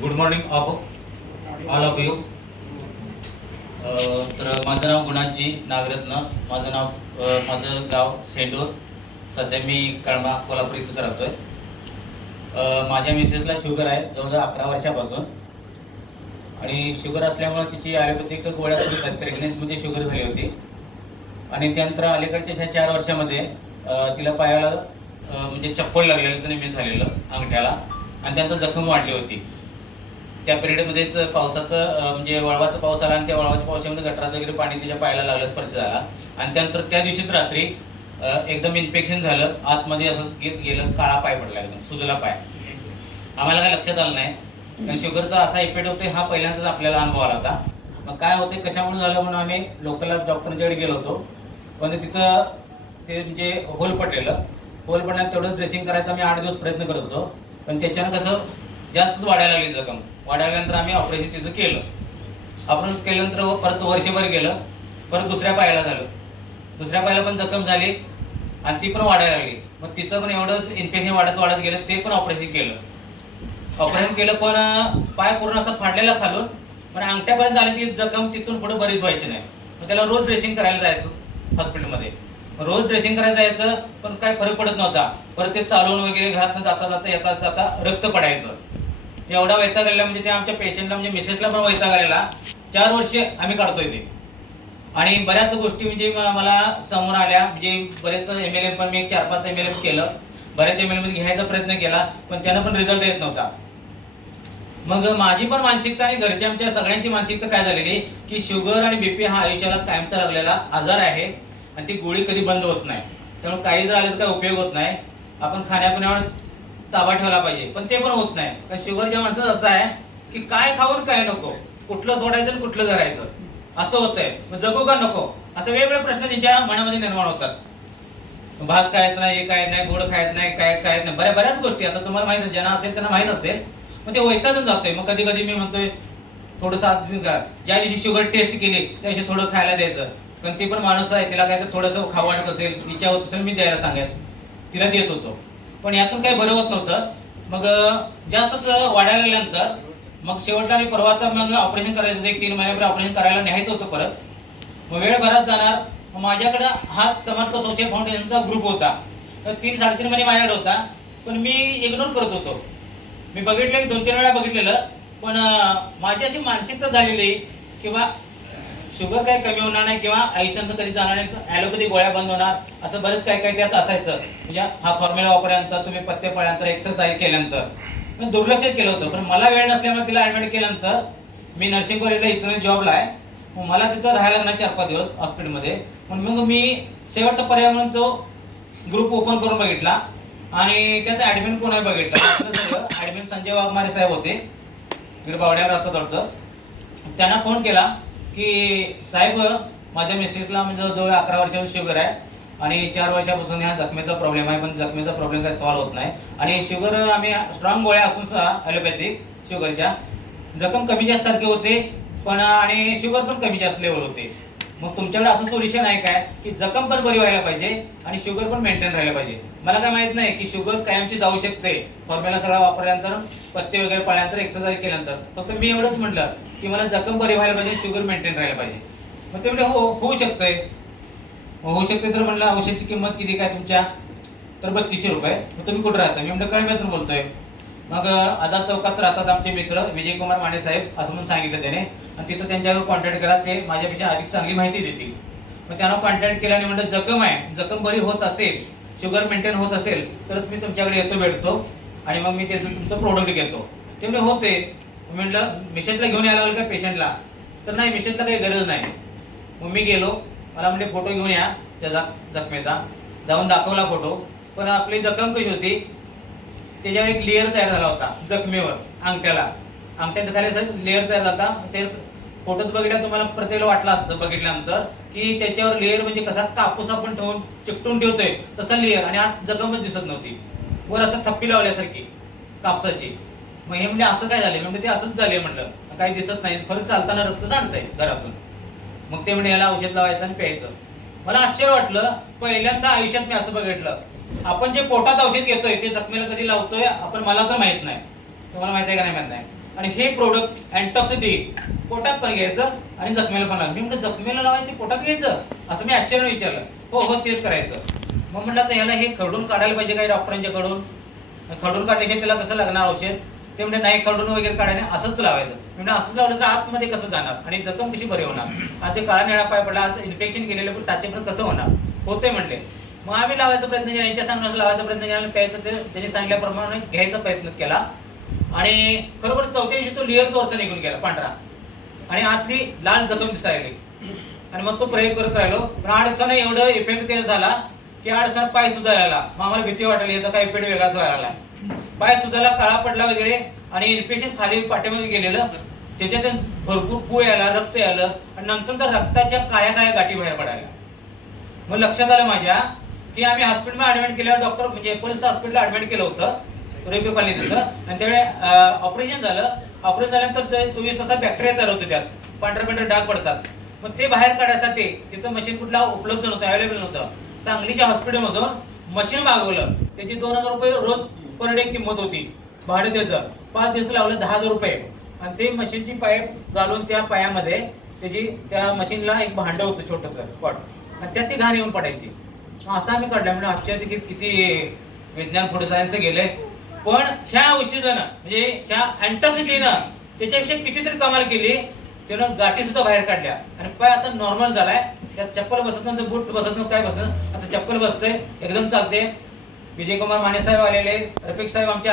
Good morning of all of you तर माझं नाव गुणाजी नागरत्न. माझं नाव माझं गाव सेंडूर. सध्या मी कळमा कोल्हापूर इथंच राहतो आहे माझ्या मिसेसला शुगर आहे जवळजवळ अकरा वर्षापासून. आणि शुगर असल्यामुळे तिची आयुर्वेदिक गोळ्या सुरू आहेत प्रेग्नेन्सीमध्ये शुगर झाली होती. आणि त्यानंतर अलीकडच्या ह्या चार वर्षामध्ये तिला पायाला म्हणजे चप्पल लागलेलं नेहमी झालेलं अंगठ्याला. आणि त्यानंतर जखम वाढली होती. त्या पिरियडमध्येच पावसाचं म्हणजे वळवाचा पाऊस आला आणि त्या वळवाच्या पावसामध्ये गटराचं वगैरे पाणी तिच्या पायाला लागलं स्पर्श झाला. आणि त्यानंतर त्या दिवशीच रात्री एकदम इन्फेक्शन झालं. आतमध्ये असं घेत गेलं काळा पाय पडला एकदम सुजला पाय. आम्हाला काय लक्षात आलं नाही. कारण शुगरचा असा इफेक्ट होतो हा पहिल्यांदाच आपल्याला अनुभव आला होता. मग काय होते कशामुळे झालं म्हणून आम्ही लोकल डॉक्टरांच्याकडे गेलो होतो. पण तिथं ते म्हणजे होल पडलेलं. होल पडण्यात तेवढं ड्रेसिंग करायचा आम्ही आठ दिवस प्रयत्न करत होतो. पण त्याच्यानं कसं जास्तच वाढायला लागली जखम. वाढायल्यानंतर आम्ही ऑपरेशन तिचं केलं. ऑपरेशन केल्यानंतर परत वर्षभर गेलं. परत दुसऱ्या पायाला झालं. दुसऱ्या पायाला पण जखम झाली आणि ती पण वाढायला लागली. मग तिचं पण एवढं इन्फेक्शन वाढत वाढत गेलं ते पण ऑपरेशन केलं. ऑपरेशन केलं पण पाय पूर्ण असं फाडलेला खालून पण अंगठ्यापर्यंत झाली ती जखम तिथून पुढे बरीच व्हायची नाही. मग त्याला रोज ड्रेसिंग करायला जायचं हॉस्पिटलमध्ये रोज ड्रेसिंग करायला जायचं पण काय फरक पडत नव्हता. परत ते चालवून वगैरे घरातनं जाता जाता येता जाता रक्त पडायचं. एवढा वैताग आलेला म्हणजे ते आमच्या पेशंटला म्हणजे मिसेसला पण वैताग आलेला. चार वर्ष आम्ही काढतोय ते. आणि बऱ्याच गोष्टी म्हणजे मला समोर आल्या. म्हणजे बरेच एम एल एम पण मी चार पाच एम एल एम केलं. बऱ्याच एम एलमध्ये घ्यायचा प्रयत्न केला पण त्यांना पण रिझल्ट येत नव्हता. मग माझी पण मानसिकता आणि घरच्या आमच्या सगळ्यांची मानसिकता काय झालेली की शुगर आणि बीपी हा आयुष्याला कायमचा लागलेला आजार आहे आणि ती गोळी कधी बंद होत नाही. त्यामुळे काही जर आले तर काही उपयोग होत नाही. आपण खाण्यापिण्यावर ताबा ठेवला पाहिजे. पण ते पण होत नाही. कारण शुगरच्या माणसाचं असं आहे की काय खाऊन काय नको. कुठलं सोडायचं आणि कुठलं धरायचं. असं होतंय. मग जगू का नको? असं वेगवेगळे प्रश्न त्यांच्या मनामध्ये निर्माण होतात. भात खायचं नाही हे काय नाही गोड खायचं नाही काय खायचं नाही. बऱ्या बऱ्याच गोष्टी. आता तुम्हाला माहीत आहे, ज्यांना असेल त्यांना माहीत असेल. मग ते वैतागून जातोय. मग कधी कधी मी म्हणतोय थोडंसं आत करा ज्या दिवशी शुगर टेस्ट केली त्या दिवशी थोडं खायला द्यायचं. पण ती पण माणूस आहे. तिला काय तर थोडंसं खाऊ वाटत असेल इच्छा होत असेल मी द्यायला सांगेल तिला देत होतो. पण यातून काही बरं होत नव्हतं. मग जास्तच वाढायला मग शेवटला आणि परवाचा मग ऑपरेशन करायचं होतं. एक तीन महिन्यापर्यंत ऑपरेशन करायला न्यायचं होतं परत. मग वेळ भरात जाणार. मग माझ्याकडं हा समर्थ सोशल फाउंडेशनचा ग्रुप होता. तर तीन साडेतीन महिने माझ्याकडे होता. पण मी इग्नोर करत होतो. मी बघितलं दोन तीन वेळा बघितलेलं. पण माझी अशी मानसिकता झालेली किंवा शुगर काही कमी होणार नाही किंवा आयुष्यात कधी जाणार नाही. ॲलोपॅथी गोळ्या बंद होणार. असं बरंच काही काही त्यात असायचं. म्हणजे हा फॉर्म्युला वापरल्यानंतर तुम्ही पत्ते पळल्यानंतर एक्सरसाइज केल्यानंतर. मी दुर्लक्ष केलं होतं. पण मला वेळ नसल्यामुळे तिला ॲडमिट केल्यानंतर मी नर्सिंग कॉलेजला इस्टर्न जॉबला आहे. मला तिथं राहायला लागणार चार पाच दिवस हॉस्पिटलमध्ये पण मग मी शेवटचा पर्याय म्हणून तो ग्रुप ओपन करून बघितला. आणि त्यात ॲडमिन कोण बघितला? बघितलं ॲडमिन संजय वाघमारे साहेब होते. इकडे बावड्यावर राहतात वाटतं त्यांना फोन केला. की साहेब माझ्या मिसेसला म्हणजे जवळजवळ अकरा वर्षावर शुगर आहे आणि चार वर्षापासून ह्या जखमेचा प्रॉब्लेम आहे पण जखमेचा प्रॉब्लेम काही सॉल्व्ह होत नाही. आणि शुगर आम्ही स्ट्रॉंग गोळ्या असून सुद्धा ॲलोपॅथिक शुगरच्या जखम कमी जास्त सारखे होते पण आणि शुगर पण कमी जास्त लेवल होते. मग तुमच्याकडे असं सोल्युशन आहे काय? की जखम पण बरी व्हायला पाहिजे आणि शुगर पण मेंटेन राहायला पाहिजे. मला काय माहीत नाही की शुगर कायमची जाऊ शकते. फॉर्म्युला सगळा वापरल्यानंतर पत्ते वगैरे पाळल्यानंतर एक्सरसाइज केल्यानंतर. फक्त मी एवढंच म्हटलं की मला जखम बरी व्हायला पाहिजे शुगर मेंटेन राहायला पाहिजे. मग ते म्हणजे हो होऊ शकतंय. होऊ शकते तर म्हणलं औषधची किंमत किती काय तुमच्या? तर बत्तीसशे रुपये. मग तुम्ही कुठं राहता? मी म्हणलं कळम्यातून बोलतोय. मग आझाद चौकात राहतात आमचे मित्र विजयकुमार माने साहेब असं म्हणून सांगितलं त्याने. आणि तिथं त्यांच्यावर कॉन्टॅक्ट करा ते माझ्यापेक्षा अधिक चांगली माहिती देतील. मग त्यांना कॉन्टॅक्ट केल्याने आणि म्हणलं जखम आहे जखम बरी होत असेल शुगर मेंटेन होत असेल तरच मी तुमच्याकडे येतो भेटतो. आणि मग मी त्याचं तुमचं प्रोडक्ट घेतो. ते म्हणजे होते. म्हटलं मिसेसला घेऊन यायला लागेल का पेशंटला तर नाही मिसेसला काही गरज नाही. मग मी गेलो. मला म्हणजे फोटो घेऊन या त्या जखमेचा. जाऊन दाखवला फोटो. पण आपली जखम कशी होती? त्याच्यावर एक लेअर तयार झाला होता जखमेवर अंगठ्याला. अंगठ्याच्या खाली असं लेअर तयार झाला होता. ते फोटोत बघितल्या तुम्हाला प्रत्येक वाटलं असतं बघितल्यानंतर की त्याच्यावर लेअर म्हणजे कसा कापूस आपण ठेवून चिकटून ठेवतोय तसा लेअर आणि आत जखमच दिसत नव्हती. वर असं थप्पी लावल्यासारखी कापसाची. मग हे म्हणजे असं काय झालं म्हणजे ते असंच झालंय म्हणलं काही दिसत नाही खरंच चालताना रक्त सांडतंय घरातून. मग ते म्हणजे याला औषध लावायचं आणि प्यायचं. मला आश्चर्य वाटलं पहिल्यांदा आयुष्यात मी असं बघितलं. आपण जे पोटात औषध घेतोय ते जखमेला कधी लावतोय आपण मला तर माहीत नाही. तुम्हाला माहिती आहे का नाही माहीत नाही. आणि हे प्रोडक्ट अँटॉक्सिटी पोटात पण घ्यायचं आणि जखमेला पण लावायचं. मी म्हटलं जखमेला लावायचं पोटात घ्यायचं? असं मी आश्चर्य विचारलं. हो हो तेच करायचं. मग म्हटलं आता याला हे खरडून काढायला पाहिजे काही डॉक्टरांच्याकडून खरडून काढल्याशिवाय त्याला कसं लागणार औषध? ते म्हणजे नाही खरडून वगैरे काढायला असंच लावायचं. म्हणजे असंच लावलं तर आतमध्ये कसं जाणार? आणि जखम कशी बरी होणार? आज जे काळा निळा पाय पडला आज इन्फेक्शन गेलेलं पण टाचेपर्यंत कसं होणार? होते म्हणले. मग आम्ही लावायचा प्रयत्न केला यांच्या सांगण्यास लावायचा प्रयत्न केला आणि प्यायचं ते त्यांनी सांगितल्याप्रमाणे घ्यायचा प्रयत्न केला. आणि खरोखर चौथ्या दिवशी तो लिअर वरचा निघून गेला पांढरा. आणि आतली लाल जखम दिसायला लागली. आणि मग तो प्रयोग करत राहिलो. पण अडचण एवढं इफेक्ट ते झाला की अडचण पाय सुजायला लागला. मग आम्हाला भीती वाटली याचा काय इफेक्ट वेगळाच व्हायला लागला. पाय सुजायला काळा पडला वगैरे आणि इन्फेक्शन खाली पाठीमध्ये गेलेलं. त्याच्यात भरपूर पू यायला रक्त यायला आणि नंतर तर रक्ताच्या काळ्या काळ्या गाठी बाहेर पडायला मग लक्षात आलं माझ्या की आम्ही हॉस्पिटलमध्ये ऍडमिट केल्यावर डॉक्टर म्हणजे पोलीस हॉस्पिटलला ऍडमिट केलं होतं रेग्युलर कॉलनी तिथं. आणि त्यावेळी ऑपरेशन झालं. ऑपरेशन झाल्यानंतर ते चोवीस तासात बॅक्टेरिया तयार होते त्यात. पांढरे पांढरे डाग पडतात. मग ते बाहेर काढण्यासाठी तिथं मशीन कुठला उपलब्ध नव्हतं अवेलेबल नव्हतं. सांगलीच्या हॉस्पिटलमधून मशीन मागवलं. त्याची दोन हजार रुपये रोज पर डे किंमत होती. भाडं त्याचं. पाच दिवस लावलं दहा हजार रुपये. आणि ते मशीनची पाईप घालून त्या पायामध्ये त्याची त्या मशीनला एक भांडं होतं छोटंसं पॉट आणि त्यात ती घाण येऊन पडायची. असं आम्ही काढलं म्हणजे आश्चर्य किती विज्ञान पुढे सायन्स गेले. पण ह्या औषधानं म्हणजे ह्या अँटॉक्सिटीनं त्याच्यापेक्षा कितीतरी कमाल केली. त्यानं गाठी सुद्धा बाहेर काढल्या. आणि पाय आता नॉर्मल झालाय. त्यात चप्पल बसत नव्हतं बूट बसत नव्हतं काय बसत आता चप्पल बसतंय एकदम चालते विजय कुमार माने साहेब आलेले रफिक साहेब आमच्या